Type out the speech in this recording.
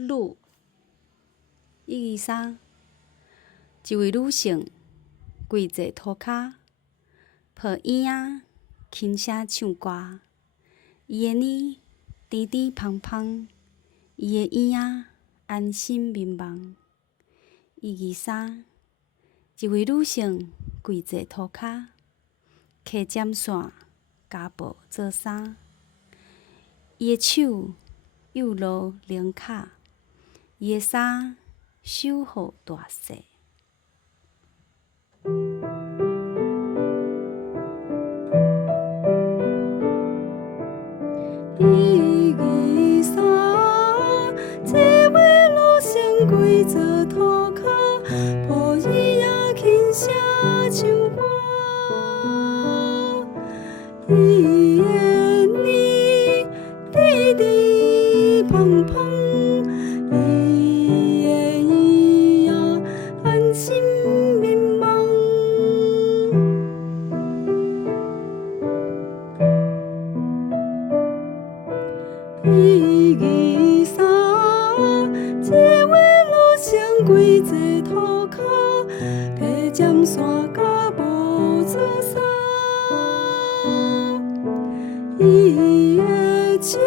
女，意义3，一位女性跪坐涂骹，抱婴仔轻声唱歌。伊的脸甜甜芳芳，伊的婴仔安心眠梦。意义3，一位女性跪坐涂骹，揢针线家暴做衫。伊的手幼露灵巧，伊的衫守护大细。意义3，这位女性跪坐涂骹，抱婴仔轻声唱歌。伊的脸甜甜芳芳，伊的婴仔安心眠梦。意义3，这位女性跪坐涂骹，揢针线家无做衫。伊的手